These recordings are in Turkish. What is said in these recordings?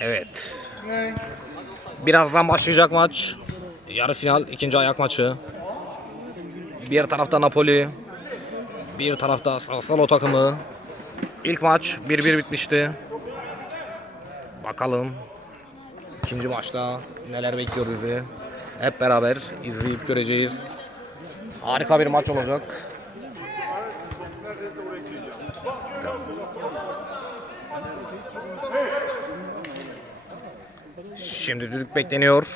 Evet. Birazdan başlayacak maç. Yarı final ikinci ayak maçı. Bir tarafta Napoli. Bir tarafta Sassuolo takımı. İlk maç 1-1 bitmişti. Bakalım ikinci maçta neler bekliyor bizi. Hep beraber izleyip göreceğiz. Harika bir maç olacak. Şimdi düdük bekleniyor.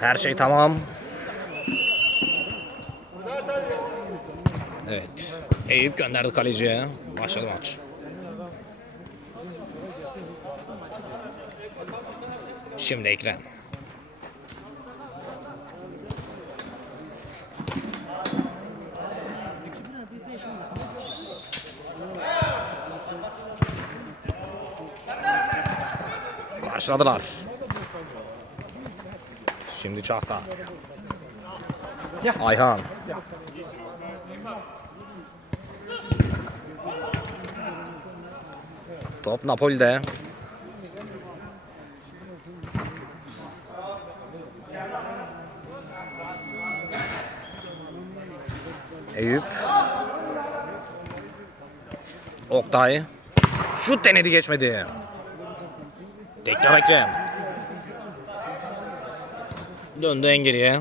Her şey tamam. Evet. Eyüp gönderdi kaleciye. Başladı maç. Şimdi Ekrem. Karşıladılar. Şimdi Çağta. Ayhan. Top Napoli'de. Eyüp. Oktay. Şut denedi geçmedi. Tekrar Ekrem. Döndü en geriye.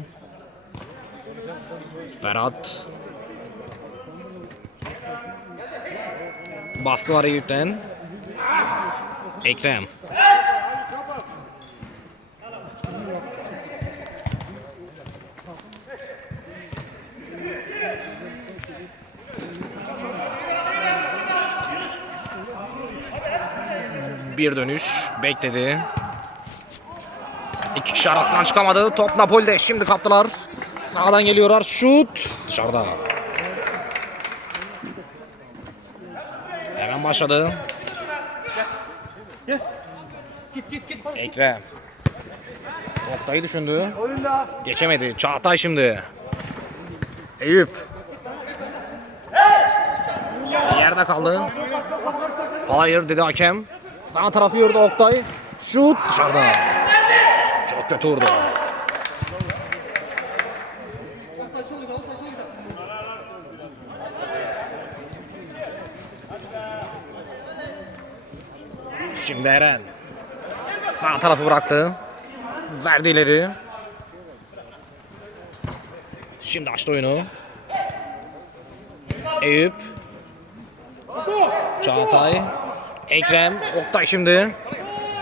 Ferhat. Baskı var Eyüp'ten. Ekrem. Bir dönüş bekledi. İki kişi arasından çıkamadı. Top Napoli'de. Şimdi kaptılar. Sağdan geliyorlar. Şut. Dışarıda. Hemen başladı. Ekrem. Oktay'ı düşündü. Geçemedi. Çağatay şimdi. Eyüp. Yerde kaldı. Hayır dedi hakem. Sağ tarafı yürüdü Oktay. Şut dışarıda. Çok kötü vurdu. Şimdi Eren. Sağ tarafı bıraktı. Verdi ileri. Şimdi açtı oyunu. Eyüp. Çağatay. Ekrem. Oktay şimdi.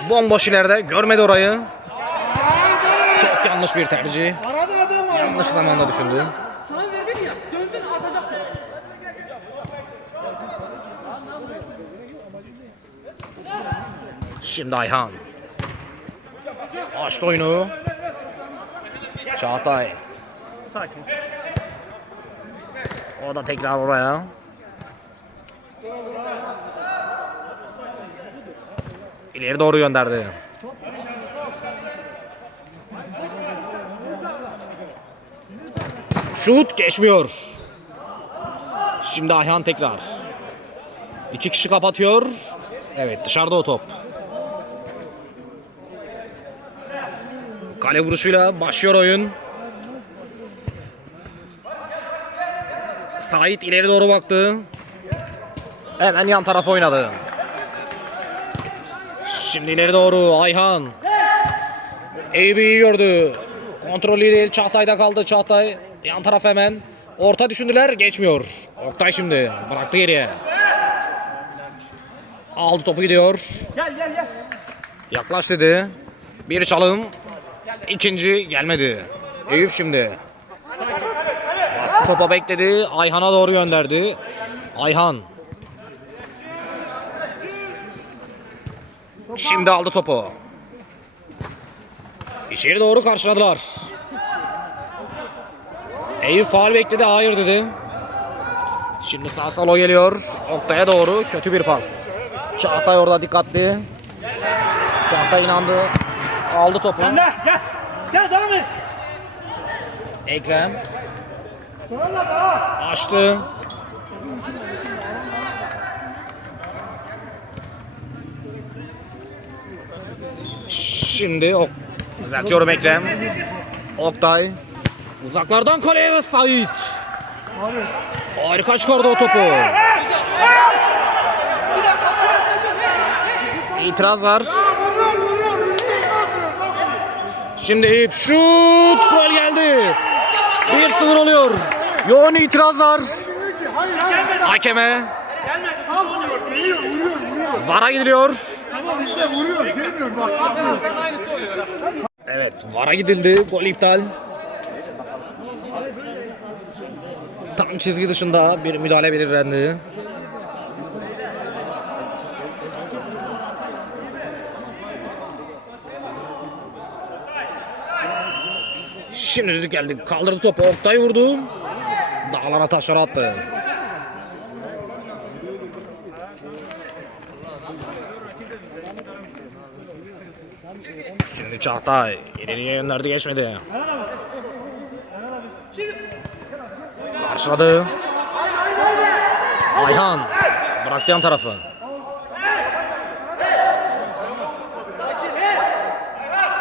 Bomboş ileride. Görmedi orayı. Çok yanlış bir tercih. Yanlış zamanda düşündü. Şimdi Ayhan. Açtı oyunu. Çağatay. Sakin. O da tekrar oraya. İleri doğru gönderdi. Şut geçmiyor. Şimdi Ayhan tekrar. İki kişi kapatıyor. Evet dışarıda o top. Kale vuruşuyla başlıyor oyun. Sait ileri doğru baktı. Hemen yan tarafa oynadı. Şimdi ileri doğru Ayhan. Eyüp'ü gördü. Kontrolü Çağatay'da kaldı. Çağatay yan taraf hemen. Orta düşündüler geçmiyor. Oktay şimdi bıraktı geriye. Aldı topu gidiyor. Gel gel gel. Yaklaş dedi. Bir çalım. İkinci gelmedi. Eyüp şimdi. Bastı topa bekledi. Ayhan'a doğru gönderdi. Ayhan. Şimdi aldı topu. İçeri doğru karşıladılar. Eyüp faal bekledi. Hayır dedi. Şimdi sağ salo geliyor. Oktay'a doğru kötü bir pas. Çağatay orada dikkatli. Çağatay inandı. Aldı topu. Sen de gel. Gel devam et. Ekrem. Açtı. Şimdi ok. Düzeltiyorum Ekrem. Oktay. Uzaklardan kaleye Sait. Harika çıkardı o topu. İtiraz var. Şimdi Eyüp şut gol geldi. 1-0 oluyor. Yoğun itirazlar. Hakeme. Vara gidiliyor. Tamam işte vuruyor, gelmiyor bak. Evet, VAR'a gidildi. Gol iptal. Tam çizgi dışında bir müdahale belirlendi. Şimdi düdük geldi. Kaldırdı topu. Oktay vurdu. Dağlara taşlara attı. Şimdi Çağatay ileriye gönderdi geçmedi. Karşıladı. Ayhan bıraktı yan tarafı.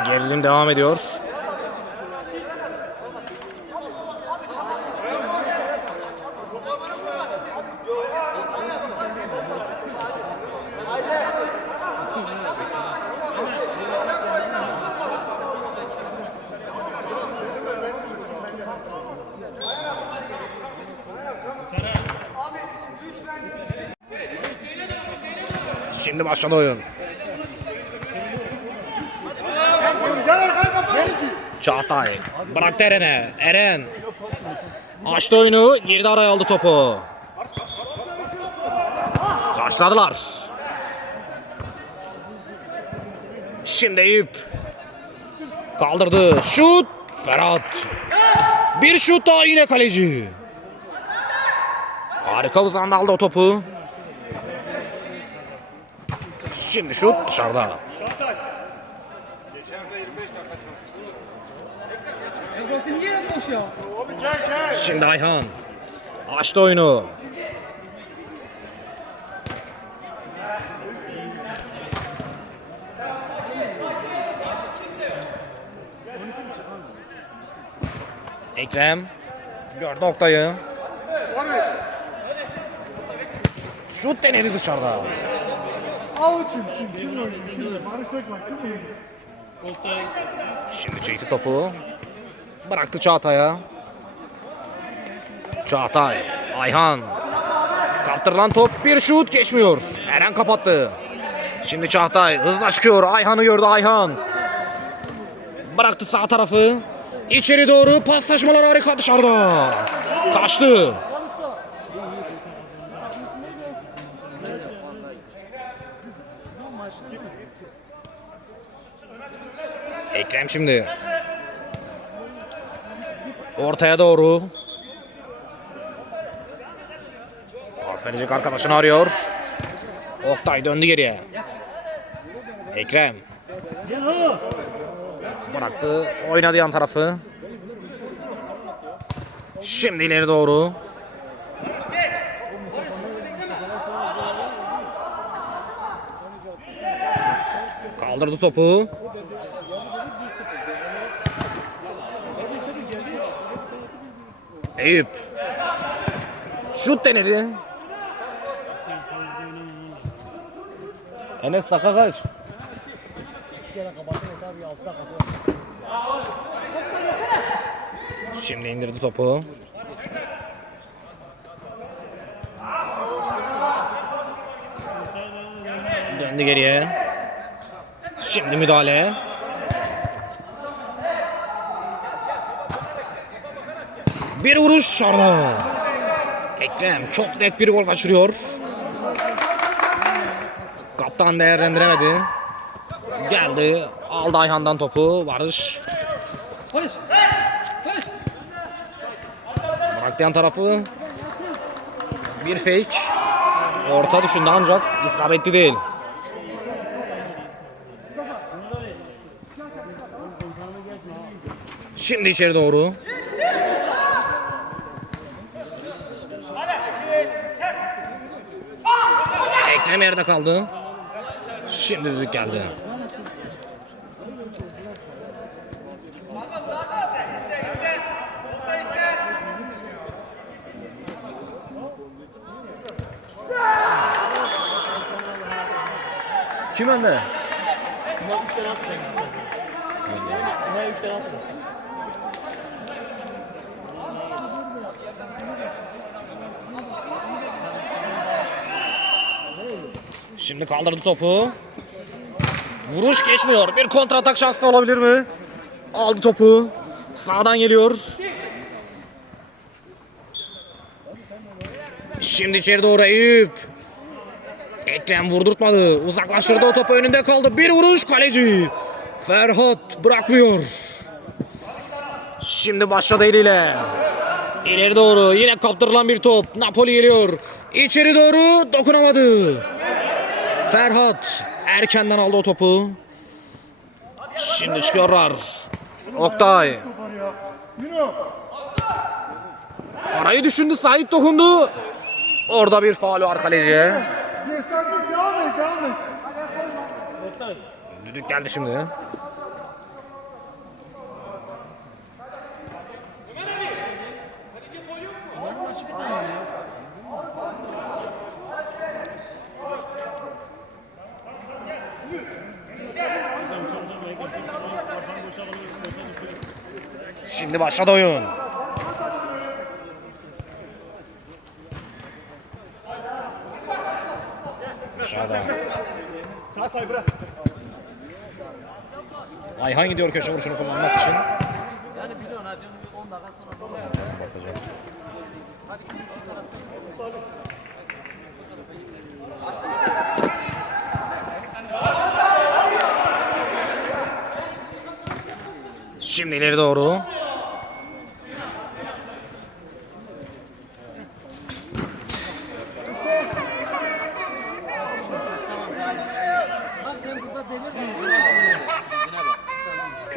Gerilim devam ediyor. Şimdi başladı oyun. Çağatay bıraktı Eren'e. Eren açtı oyunu. Geride araya aldı topu. Karşıladılar. Şimdi Eyüp kaldırdı. Şut. Ferhat. Bir şut daha yine kaleci. Harika uzandı aldı o topu. Şimdi şut dışarıda. Şimdi Ayhan. Açtı oyunu. Ekrem. Gördü Oktay'ı. Şut denedi dışarıda. Şimdi çekti topu. Bıraktı Çağatay'a. Çağatay, Ayhan. Kaptırılan top bir şut geçmiyor. Eren kapattı. Şimdi Çağatay hızla çıkıyor. Ayhan'ı gördü Ayhan. Bıraktı sağ tarafı. İçeri doğru paslaşmalar harika dışarıda. Kaçtı. Ekrem şimdi. Ortaya doğru. Pas verecek arkadaşını arıyor. Oktay döndü geriye. Ekrem. Bıraktı. Oynadı yan tarafı. Şimdi ileri doğru. Kaldırdı topu. Eyüp. Şut denedi. Enes dakika kaç? Şimdi indirdi topu. Döndü geriye. Şimdi müdahale. Bir vuruş şarla. Ekrem çok net bir gol kaçırıyor. Kaptan değerlendiremedi. Geldi. Aldı Ayhan'dan topu. Barış. Barış. Barış. Bıraktı yan tarafı. Bir fake. Orta düşündü ancak isabetli değil. Şimdi içeri doğru. Yarım yerde kaldı. Şimdi düdük geldi. Kim önde? Bunlar 3 tane attı sen. He 3 tane attı. Şimdi kaldırdı topu. Vuruş geçmiyor. Bir kontratak şansı olabilir mi? Aldı topu. Sağdan geliyor. Şimdi içeri doğru Eyüp. Ekrem vurdurtmadı. Uzaklaştırdı o topu önünde kaldı. Bir vuruş kaleci. Ferhat bırakmıyor. Şimdi başladı eliyle. İleri doğru yine kaptırılan bir top. Napoli geliyor. İçeri doğru dokunamadı. Ferhat erkenden aldı o topu. Şimdi çıkıyorlar. Oktay. Arayı düşündü. Sait dokundu. Orada bir faul var kaleciye. Düdük geldi şimdi. Şimdi başladı oyun. Dışarıda. Ayhan gidiyor köşe vuruşunu kullanmak için. Yani biliyorsun hadi 10 dakika sonra Bakacağım. Şimdi ileri doğru.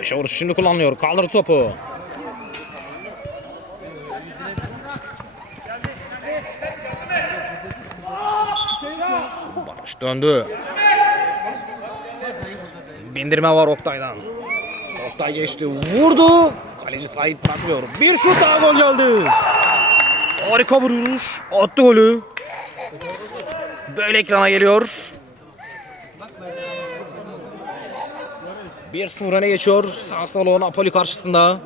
Köşe vuruşu şimdi kullanılıyor. Kaldırdı topu. Barış döndü. Bindirme var Oktay'dan. Oktay geçti. Vurdu. Kaleci Sait bırakmıyor. Bir şut daha gol geldi. Harika vuruş. Attı golü. Böyle ekrana geliyor. 1-0 öne geçiyor. Sassuolo Napoli karşısında.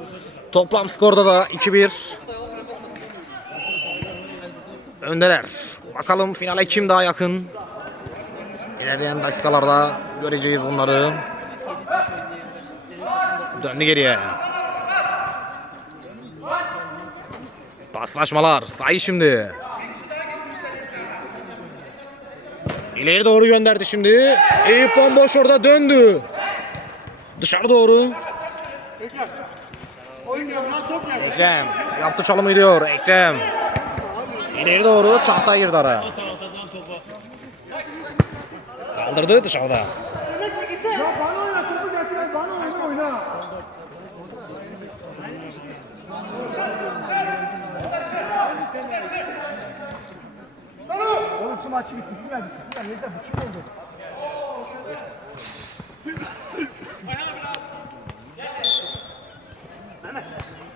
Toplam skorda da 2-1. Öndeler. Bakalım finale kim daha yakın? İlerleyen dakikalarda göreceğiz bunları. Döndü geriye. Paslaşmalar. Sayı şimdi. İleri doğru gönderdi şimdi. Eyüp bomboş orada döndü. Dışarı doğru. Ekrem yaptı çalımı gidiyor. Ekrem. İleri doğru Çağatay girdi araya. Kaldırdı dışarıda. Ya bana oyna topu geçmez bana oyna oyna. Oğlum şu maçı bitirsinler bitirsinler. Neyse buçuk oldu.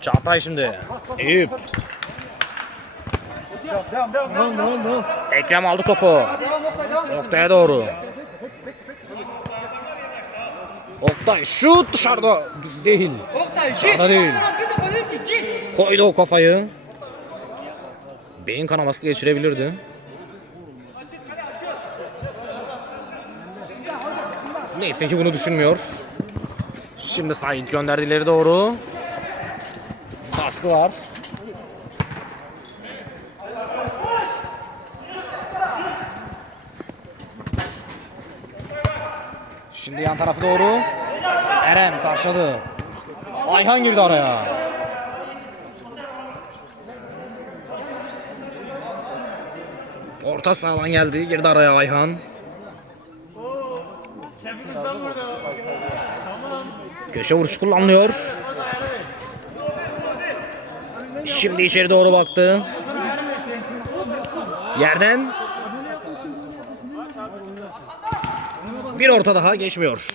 Çağatay şimdi. Eyüp. Devam. Ekrem aldı topu. Oktay'a doğru. Oktay şut dışarıda değil. Oktay. Dışarıda değil. Koydu o kafayı. Beyin kanaması geçirebilirdi. Neyse ki bunu düşünmüyor. Şimdi Sait gönderdi ileri doğru. Baskı var. Şimdi yan tarafı doğru. Eren karşıladı. Ayhan girdi araya. Orta sahadan geldi. Girdi araya Ayhan. Köşe vuruşu kullanılıyor. Şimdi içeri doğru baktı. Yerden Bir orta daha geçmiyor.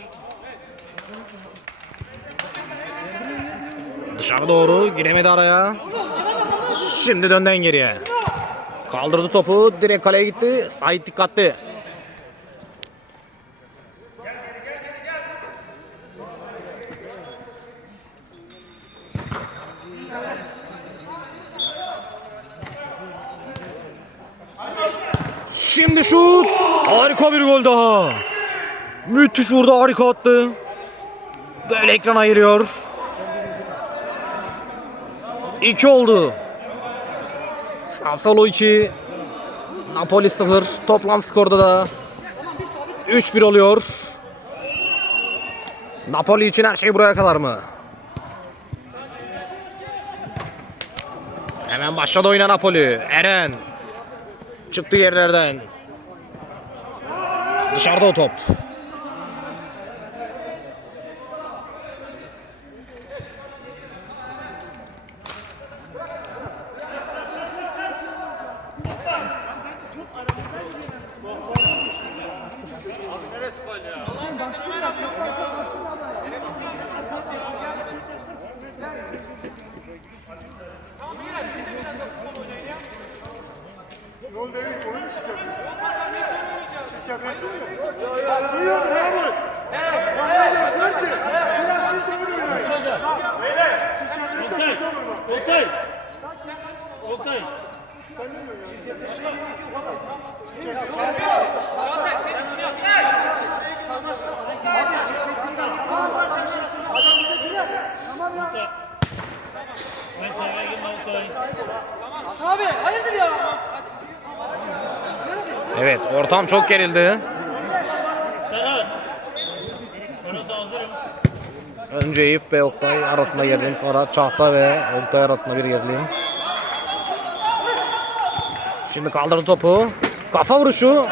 Dışarı doğru giremedi araya. Şimdi dönden geriye. Kaldırdı topu. Direkt kaleye gitti. Sait dikkatli. Müthiş vurdu harika attı. Böyle ekran ayırıyor. 2 oldu. Sassuolo 2. Napoli 0. Toplam skorda da 3-1 oluyor. Napoli için her şey buraya kadar mı? Hemen başladı oyuna Napoli. Eren. Çıktı yerlerden. Dışarıda o top. Yol değil, oyun çıkacak. Çıkacak. Bak duyuyor musun Yağmur? Bak ne diyor? Diyor ki, biraz siz de oyun oynayın. Siz kendiniz de burada olun bak. Oktay. Oktay. Oktay. Ben sana girme Oktay. Abi hayırdır ya? Ortam çok gerildi. Önce Eyüp ve Oktay arasında gerilim. Sonra Çağatay ve Oktay arasında bir gerilim. Şimdi kaldırdı topu. Kafa vuruşu.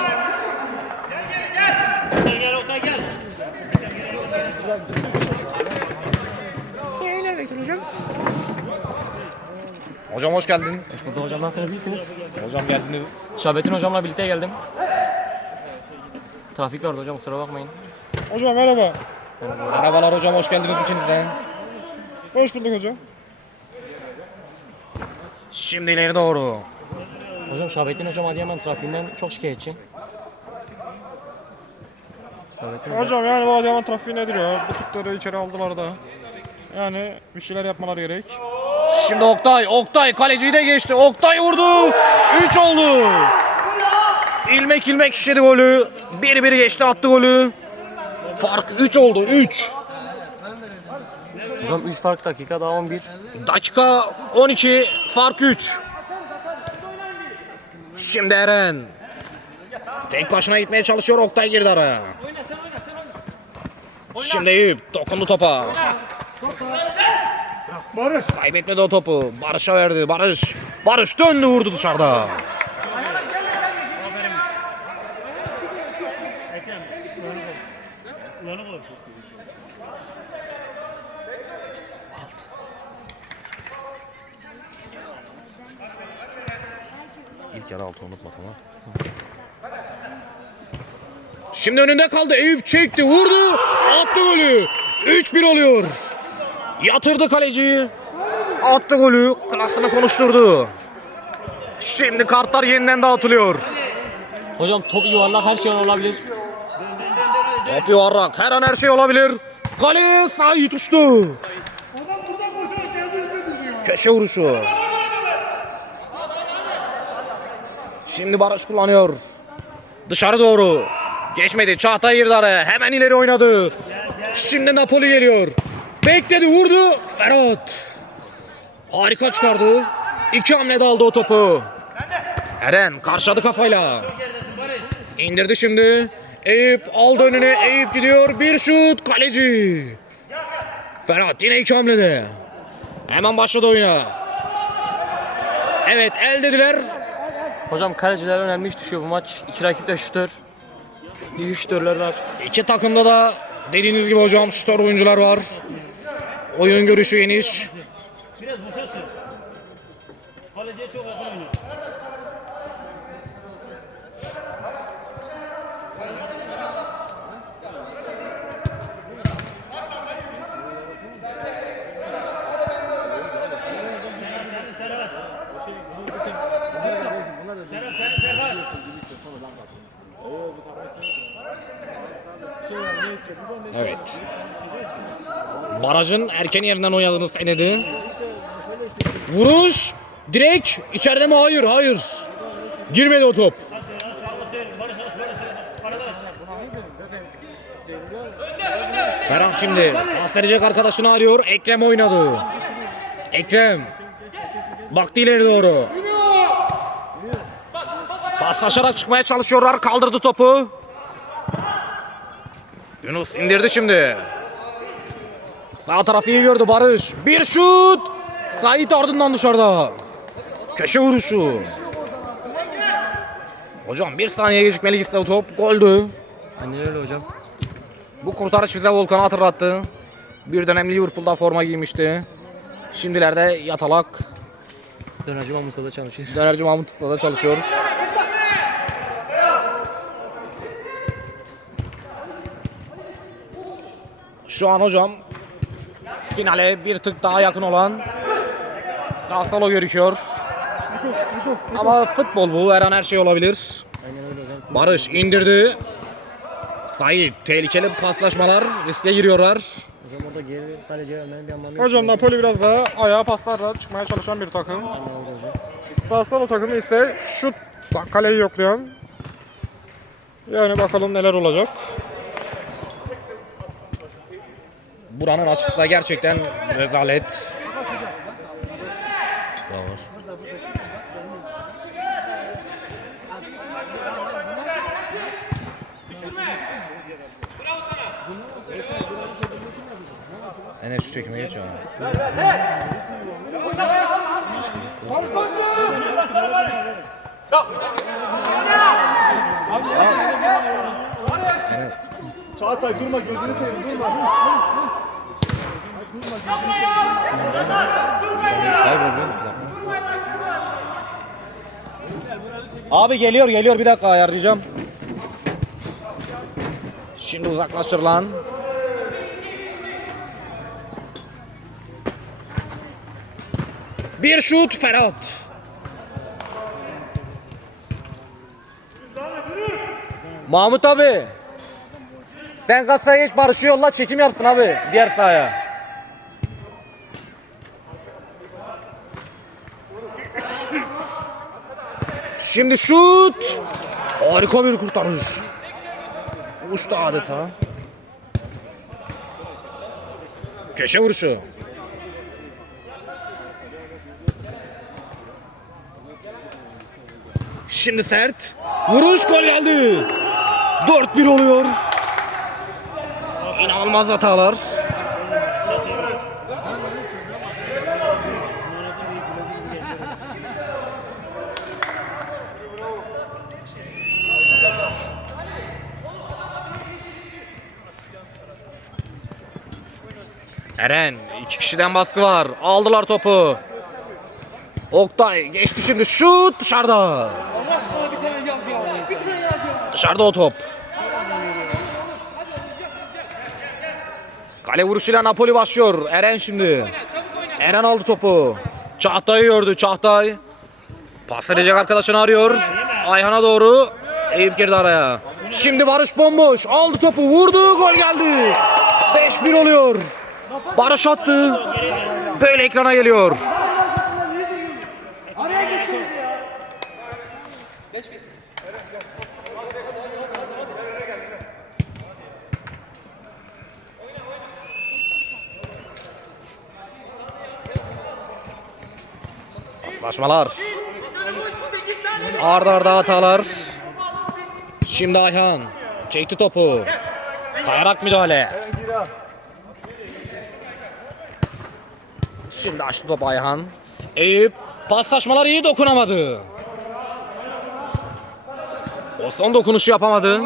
Gel. Hocam hoş geldin. Hoş bulduk hocam nasılsınız iyisiniz? Hocam geldiniz. Şahbettin hocamla birlikte geldim. Trafik vardı hocam kusura bakmayın. Hocam merhaba. Merhabalar hocam hoş geldiniz ikiniz de. Hoş bulduk hocam. Şimdi ileri doğru. Hocam Şahbettin hocam Adıyaman trafiğinden çok şikayetçi. Şahbettin hocam. Hocam yani bu Adıyaman trafiği nedir ya? Bu Türkleri içeri aldılar da. Yani bir şeyler yapmaları gerek. Şimdi Oktay. Oktay kaleciyi de geçti. Oktay vurdu. 3 oldu. İlmek ilmek şişedi golü. 1-1 geçti attı golü. Fark 3 oldu. 3. Hocam 3 fark dakika daha 11. Dakika 12. Fark 3. Şimdi Eren. Tek başına gitmeye çalışıyor. Oktay girdi araya. Şimdi Eyüp dokundu topa. Barış. Kaybetmedi o topu. Barış'a verdi. Barış. Barış döndü vurdu dışarıda. Yarı altı unutma tamam. Şimdi önünde kaldı. Eyüp çekti, vurdu. Attı golü. 3-1 oluyor. Yatırdı kaleciyi. Attı golü. Klasını konuşturdu. Şimdi kartlar yeniden dağıtılıyor. Hocam top yuvarlak her şey olabilir. Top yuvarlak. Her an her şey olabilir. Kaleye Sait uçtu. Köşe vuruşu. Şimdi Barış kullanıyor. Dışarı doğru. Geçmedi. Çağatay araya. Hemen ileri oynadı. Şimdi Napoli geliyor. Bekledi vurdu. Ferhat. Harika çıkardı. İki hamlede aldı o topu. Eren karşıladı kafayla. İndirdi şimdi. Eyüp aldı önüne. Eyüp gidiyor. Bir şut. Kaleci. Ferhat yine iki hamlede. Hemen başladı oyuna. Evet el dediler. Hocam kaleciler önemli iş düşüyor bu maç. İki rakip de şutör. İyi şutörler var. İki takımda da dediğiniz gibi hocam şutör oyuncular var. Oyun görüşü geniş. Biraz boşa sür. Kaleciye çok yakın oynuyor. Evet. Barajın erken yerinden oynadığını söyledi. Vuruş. Direkt. içeride mi? Hayır. Hayır. Girmedi o top. Ferhat şimdi pas verecek arkadaşını arıyor. Ekrem oynadı. Ekrem. Baktı ileri doğru. Paslaşarak çıkmaya çalışıyorlar. Kaldırdı topu. Yunus indirdi şimdi. Sağ tarafı iyi gördü Barış. Bir şut. Sait ardından dışarıda. Köşe vuruşu. Hocam bir saniye gecikmeli gitse o top. Goldü. Aynen öyle hocam. Bu kurtarış bize Volkan'ı hatırlattı. Bir dönem Liverpool'da forma giymişti. Şimdilerde yatalak. Dönerci Mahmut'ta çalışıyor. Dönerci Mahmut Usta'da çalışıyor. Şu an hocam finale bir tık daha yakın olan Sasalo görüşüyor. Ama futbol bu her an her şey olabilir. Barış indirdi. Sait tehlikeli paslaşmalar riske giriyorlar. Hocam orada geri kaleciye vermenin bir anlamı yok. Hocam Napoli biraz daha ayağa paslarla çıkmaya çalışan bir takım. Sassuolo takımı ise şut kaleyi yoklayan. Yani bakalım neler olacak. Buranın açısı da gerçekten rezalet. Var. Enes şu çekime geç ya. Enes. Çağatay durma gözünü seveyim durma. Abi geliyor geliyor bir dakika ayarlayacağım. Şimdi uzaklaşır lan. Bir şut Ferhat. Mahmut abi. Sen kasaya geç Barış'ı yolla çekim yapsın abi diğer sahaya. Şimdi şut. Harika bir kurtarış. Uçtu adeta. Köşe vuruşu. Şimdi sert. Vuruş gol geldi. 4-1 oluyor. İnanılmaz hatalar. Eren iki kişiden baskı var. Aldılar topu. Oktay geçti şimdi şut dışarıda. Allah aşkına bir tane yaz ya. Bir tane yaz ya. Dışarıda o top. Kale vuruşuyla Napoli başlıyor. Eren şimdi. Eren aldı topu. Çağatay'ı gördü. Çağatay. Pas verecek arkadaşını arıyor. Ayhan'a doğru. Eyüp girdi araya. Şimdi Barış bomboş. Aldı topu. Vurdu. Gol geldi. 5-1 oluyor. Barış attı. Böyle ekrana geliyor. Paslaşmalar. Arda arda hatalar. Şimdi Ayhan. Çekti topu. Kayarak müdahale. Şimdi açtı topu Ayhan. Eyüp paslaşmalar iyi dokunamadı. O son dokunuşu yapamadı.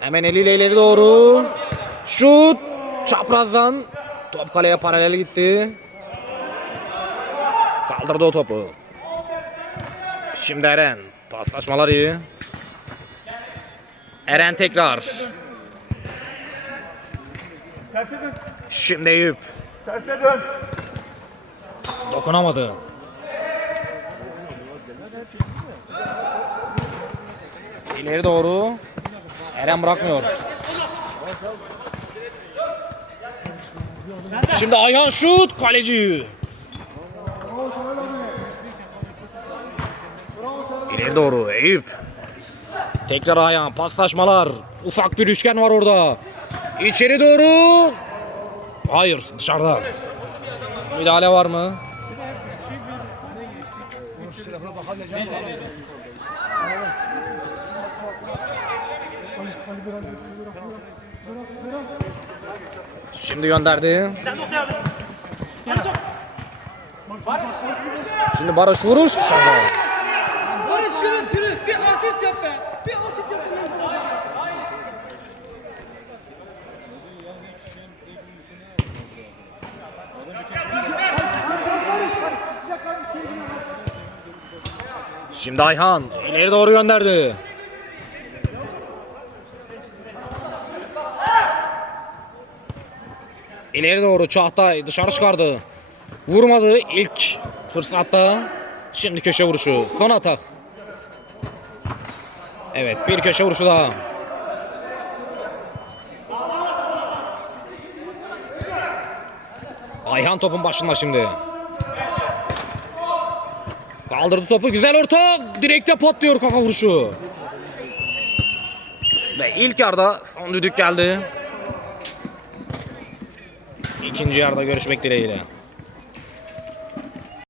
Hemen eliyle ileri doğru. Şut. Çaprazdan. Top kaleye paralel gitti. Kaldırdı o topu. Şimdi Eren. Paslaşmalar iyi. Eren tekrar. Şimdi Eyüp. Terse dön. Dokunamadı. İleri doğru. Eren bırakmıyor. Şimdi Ayhan şut kaleci. İleri doğru Eyüp. Tekrar Ayhan paslaşmalar. Ufak bir üçgen var orada. İçeri doğru. Hayır dışarıda. Müdahale var mı? Şimdi gönderdi. Şimdi Barış vuruş dışarıda. Şimdi Ayhan ileri doğru gönderdi. İleri doğru Çağatay dışarı çıkardı. Vurmadı ilk fırsatta. Şimdi köşe vuruşu. Son atak. Evet bir köşe vuruşu daha. Ayhan topun başında şimdi. Kaldırdı topu güzel orta. Direkte patlıyor kafa vuruşu. Ve ilk yarıda son düdük geldi. İkinci yarıda görüşmek dileğiyle.